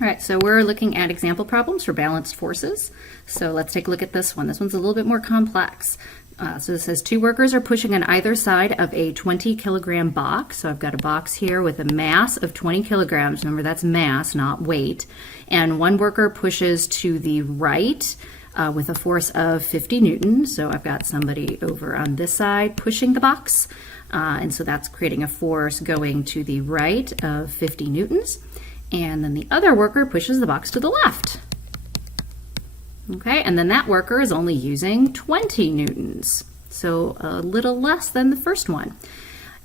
All right, so we're looking at example problems for balanced forces. So let's take a look at this one. This one's a little bit more complex. So this says 2 workers are pushing on either side of a 20-kilogram box. So I've got a box here with a mass of 20 kilograms. Remember, that's mass, not weight. And 1 worker pushes to the right with a force of 50 newtons. So I've got somebody over on this side pushing the box. And so that's creating a force going to the right of 50 newtons. And then the other worker pushes the box to the left. Okay, and then that worker is only using 20 newtons, so a little less than the first one.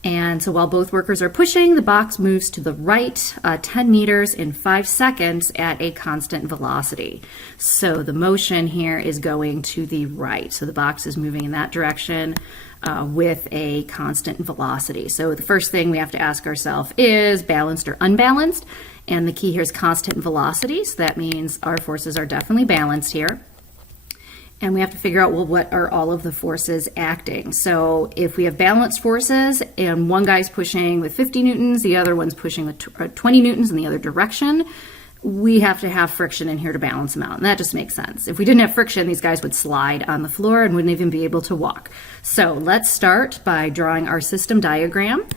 And so while both workers are pushing, the box moves to the right 10 meters in 5 seconds at a constant velocity. So the motion here is going to the right. So the box is moving in that direction with a constant velocity. So the first thing we have to ask ourselves is balanced or unbalanced? And the key here is constant velocity. So that means our forces are definitely balanced here. And we have to figure out, well, what are all of the forces acting? So if we have balanced forces and one guy's pushing with 50 newtons, the other one's pushing with 20 newtons in the other direction, we have to have friction in here to balance them out. And that just makes sense. If we didn't have friction, these guys would slide on the floor and wouldn't even be able to walk. So let's start by drawing our system diagram.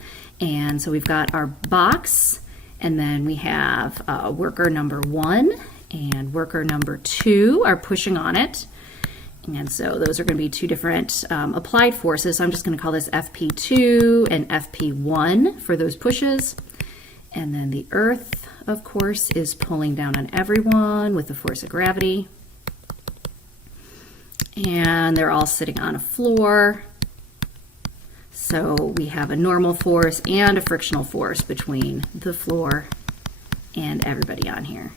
And so we've got our box, and then we have worker number 1 and worker number 2 are pushing on it. And so those are going to be 2 different applied forces. So I'm just going to call this FP2 and FP1 for those pushes. And then the earth, of course, is pulling down on everyone with the force of gravity. And they're all sitting on a floor. So we have a normal force and a frictional force between the floor and everybody on here.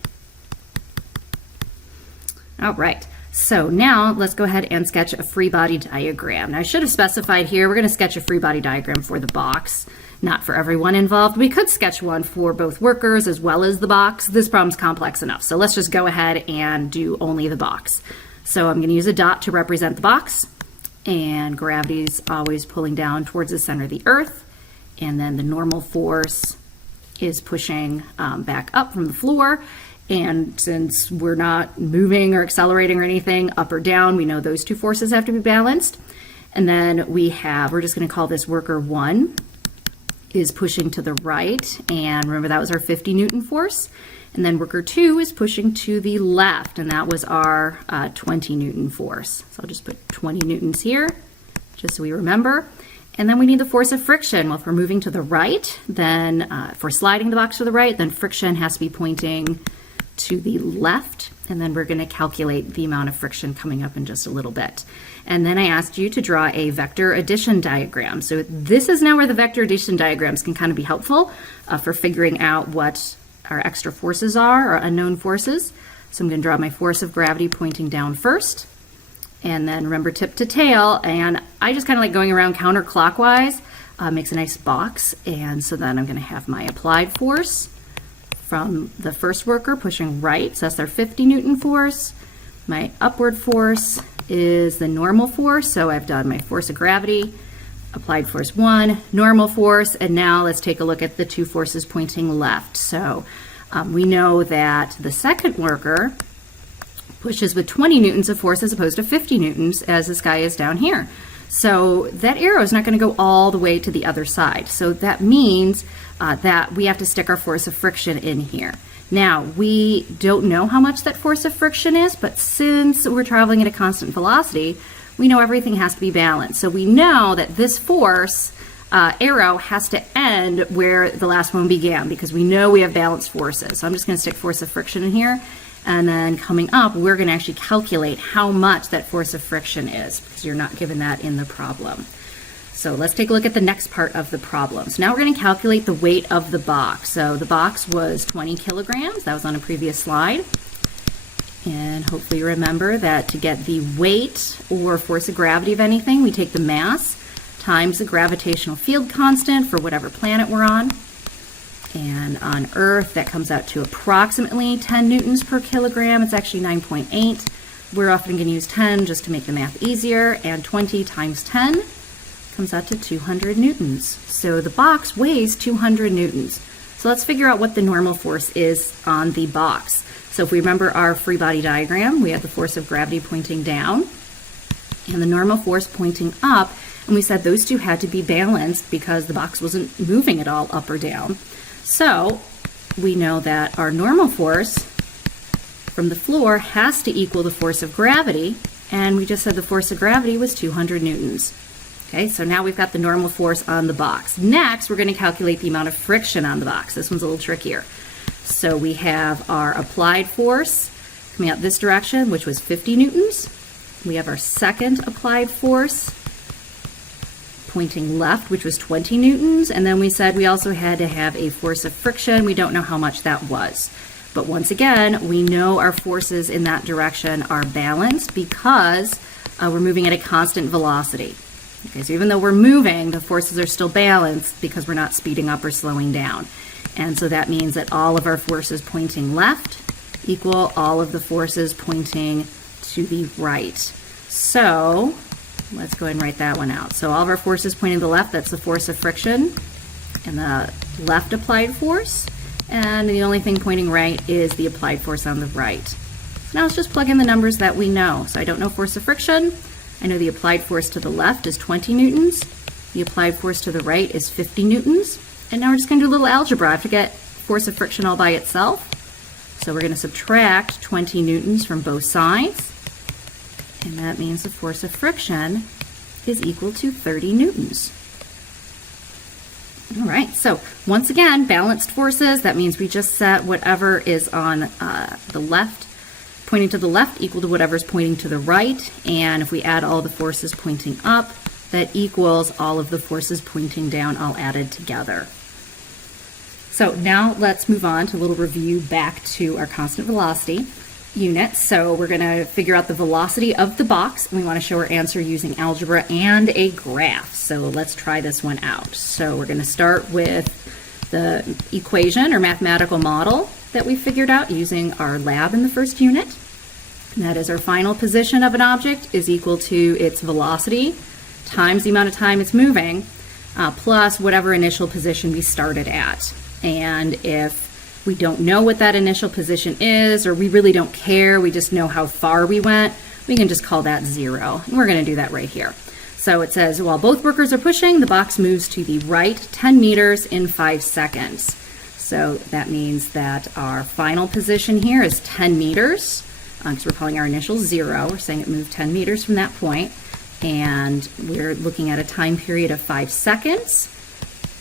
All right. So now let's go ahead and sketch a free body diagram. Now I should have specified here, we're going to sketch a free body diagram for the box, not for everyone involved. We could sketch one for both workers as well as the box. This problem's complex enough, so let's just go ahead and do only the box. So I'm going to use a dot to represent the box, and gravity's always pulling down towards the center of the earth, and then the normal force is pushing back up from the floor. And since we're not moving or accelerating or anything up or down, we know those 2 forces have to be balanced. And then we're just going to call this worker 1 is pushing to the right. And remember, that was our 50 Newton force. And then worker 2 is pushing to the left, and that was our 20 Newton force. So I'll just put 20 Newtons here, just so we remember. And then we need the force of friction. Well, if we're moving to the right, then if we're sliding the box to the right, then friction has to be pointing to the left, and then we're going to calculate the amount of friction coming up in just a little bit. And then I asked you to draw a vector addition diagram. So this is now where the vector addition diagrams can kind of be helpful for figuring out what our extra forces are, or unknown forces. So I'm going to draw my force of gravity pointing down first, and then remember tip to tail, and I just kind of like going around counterclockwise, makes a nice box. And so then I'm going to have my applied force from the first worker pushing right, so that's their 50 Newton force. My upward force is the normal force, so I've done my force of gravity, applied force 1, normal force, and now let's take a look at the 2 forces pointing left. So we know that the second worker pushes with 20 Newtons of force as opposed to 50 Newtons as this guy is down here. So that arrow is not going to go all the way to the other side. So that means that we have to stick our force of friction in here. Now, we don't know how much that force of friction is, but since we're traveling at a constant velocity, we know everything has to be balanced. So we know that this force arrow has to end where the last one began, because we know we have balanced forces. So I'm just going to stick force of friction in here. And then coming up, we're going to actually calculate how much that force of friction is, because you're not given that in the problem. So let's take a look at the next part of the problem. So now we're going to calculate the weight of the box. So the box was 20 kilograms. That was on a previous slide. And hopefully you remember that to get the weight or force of gravity of anything, we take the mass times the gravitational field constant for whatever planet we're on. And on Earth, that comes out to approximately 10 newtons per kilogram. It's actually 9.8. We're often going to use 10 just to make the math easier. And 20 times 10 comes out to 200 newtons. So the box weighs 200 newtons. So let's figure out what the normal force is on the box. So if we remember our free body diagram, we had the force of gravity pointing down and the normal force pointing up, and we said those two had to be balanced because the box wasn't moving at all up or down. So we know that our normal force from the floor has to equal the force of gravity, and we just said the force of gravity was 200 newtons. Okay, so now we've got the normal force on the box. Next, we're going to calculate the amount of friction on the box. This one's a little trickier. So we have our applied force coming out this direction, which was 50 newtons. We have our second applied force pointing left, which was 20 newtons. And then we said we also had to have a force of friction. We don't know how much that was. But once again, we know our forces in that direction are balanced because we're moving at a constant velocity. Okay, so even though we're moving, the forces are still balanced because we're not speeding up or slowing down. And so that means that all of our forces pointing left equal all of the forces pointing to the right. So let's go ahead and write that one out. So all of our forces pointing to the left, that's the force of friction and the left applied force. And the only thing pointing right is the applied force on the right. So now let's just plug in the numbers that we know. So I don't know force of friction. I know the applied force to the left is 20 newtons. The applied force to the right is 50 newtons. And now we're just going to do a little algebra. I have to get force of friction all by itself. So we're going to subtract 20 newtons from both sides. And that means the force of friction is equal to 30 newtons. All right, so once again, balanced forces. That means we just set whatever is on the left, pointing to the left, equal to whatever's pointing to the right. And if we add all the forces pointing up, that equals all of the forces pointing down, all added together. So now let's move on to a little review back to our constant velocity unit. So we're going to figure out the velocity of the box, and we want to show our answer using algebra and a graph. So let's try this one out. So we're going to start with the equation or mathematical model that we figured out using our lab in the first unit. And that is our final position of an object is equal to its velocity times the amount of time it's moving, plus whatever initial position we started at. And if we don't know what that initial position is, or we really don't care, we just know how far we went, we can just call that 0. And we're going to do that right here. So it says, while both workers are pushing, the box moves to the right 10 meters in 5 seconds. So that means that our final position here is 10 meters, because we're calling our initial 0. We're saying it moved 10 meters from that point. And we're looking at a time period of 5 seconds.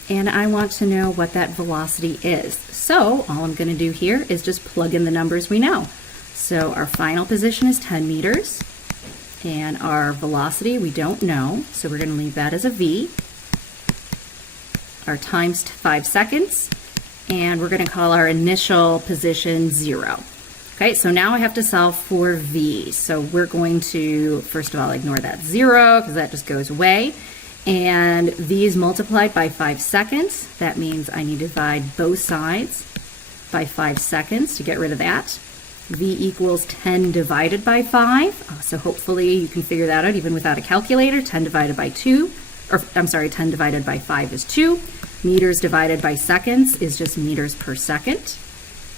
And I want to know what that velocity is. So all I'm going to do here is just plug in the numbers we know. So our final position is 10 meters. And our velocity we don't know, so we're going to leave that as a v. Our time's 5 seconds. And we're going to call our initial position 0. Okay, so now I have to solve for v. So we're going to, first of all, ignore that 0 because that just goes away. And v is multiplied by 5 seconds. That means I need to divide both sides by 5 seconds to get rid of that. V equals 10 divided by 5. So hopefully you can figure that out even without a calculator. 10 divided by 2, or I'm sorry, 10 divided by 5 is 2. Meters divided by seconds is just meters per second.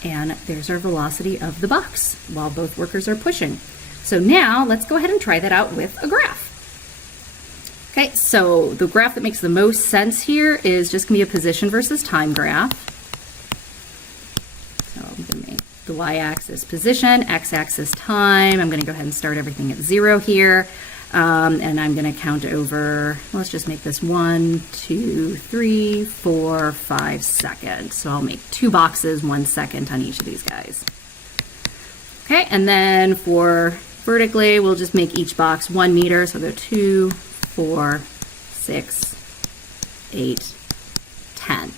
And there's our velocity of the box while both workers are pushing. So now let's go ahead and try that out with a graph. Okay, so the graph that makes the most sense here is just going to be a position versus time graph. So I'm going to make the y-axis position, x-axis time. I'm going to go ahead and start everything at 0 here. And I'm going to count over, let's just make this 1, 2, 3, 4, 5 seconds. So I'll make 2 boxes, 1 second on each of these guys. Okay, and then for vertically, we'll just make each box 1 meter. So they're 2, 4, 6, 8, 10.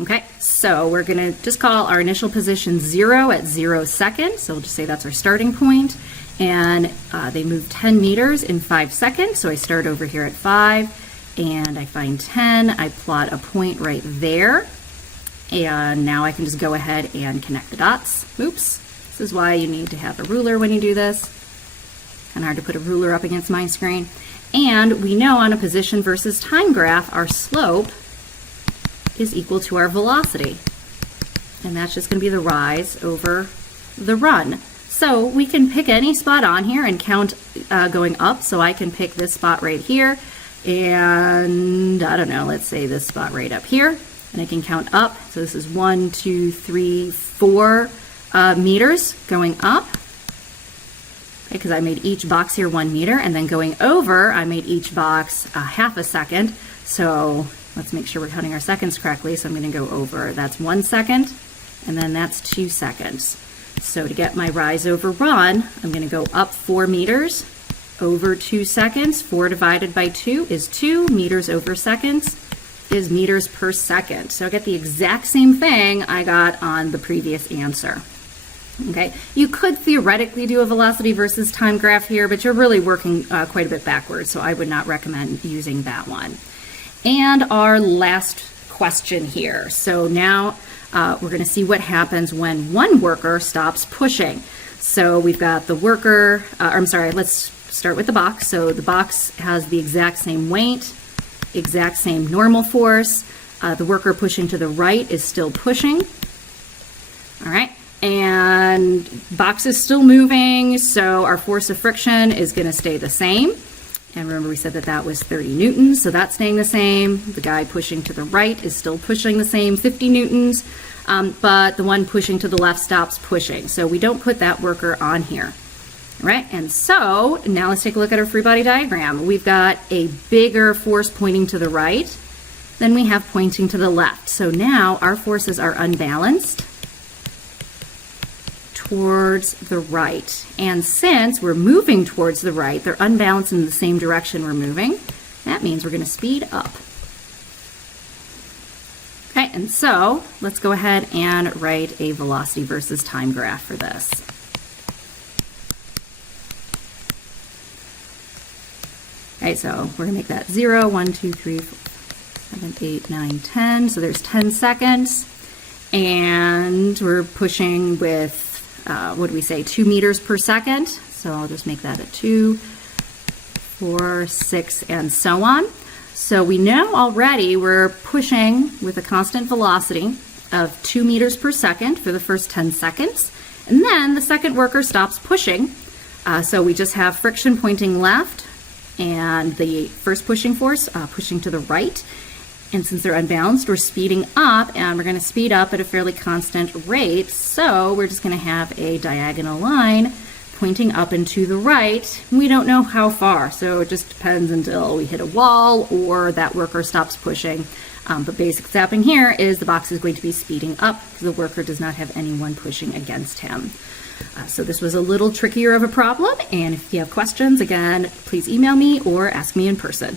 Okay, so we're going to just call our initial position 0 at 0 seconds. So we'll just say that's our starting point. And they move 10 meters in 5 seconds. So I start over here at 5 and I find 10. I plot a point right there. And now I can just go ahead and connect the dots. Oops. This is why you need to have a ruler when you do this. Kind of hard to put a ruler up against my screen. And we know on a position versus time graph, our slope is equal to our velocity. and that's just going to be the rise over the run. So we can pick any spot on here and count going up. So I can pick this spot right here, and I don't know, let's say this spot right up here, and I can count up. So this is 1, 2, 3, 4 meters going up, because I made each box here 1 meter, and then going over, I made each box half a second. So let's make sure we're counting our seconds correctly. So I'm going to go over, that's 1 second, and then that's 2 seconds. So to get my rise over run, I'm going to go up 4 meters over 2 seconds. 4 divided by 2 is 2. Meters over seconds is meters per second. So I get the exact same thing I got on the previous answer. Okay, you could theoretically do a velocity versus time graph here, but you're really working quite a bit backwards, so I would not recommend using that one. And our last question here. So now we're going to see what happens when one worker stops pushing. So we've got the worker, let's start with the box. So the box has the exact same weight, exact same normal force. The worker pushing to the right is still pushing. All right. And box is still moving, so our force of friction is going to stay the same. And remember, we said that that was 30 newtons, so that's staying the same. The guy pushing to the right is still pushing the same, 50 newtons, but the one pushing to the left stops pushing. So we don't put that worker on here. All right, and so now let's take a look at our free body diagram. We've got a bigger force pointing to the right than we have pointing to the left. So now our forces are unbalanced towards the right. And since we're moving towards the right, they're unbalanced in the same direction we're moving. That means we're going to speed up. Okay, and so let's go ahead and write a velocity versus time graph for this. Okay, so we're going to make that 0, 1, 2, 3, 4, 7, 8, 9, 10. So there's 10 seconds. And we're pushing with what do we say, 2 meters per second. So I'll just make that a 2, 4, 6, and so on. So we know already we're pushing with a constant velocity of 2 meters per second for the first 10 seconds. And then the second worker stops pushing. So we just have friction pointing left and the first pushing force pushing to the right. And since they're unbalanced, we're speeding up, and we're going to speed up at a fairly constant rate. So we're just going to have a diagonal line pointing up and to the right. We don't know how far, so it just depends until we hit a wall or that worker stops pushing. But basic what's happening here is the box is going to be speeding up because the worker does not have anyone pushing against him. So this was a little trickier of a problem, and if you have questions, again, please email me or ask me in person.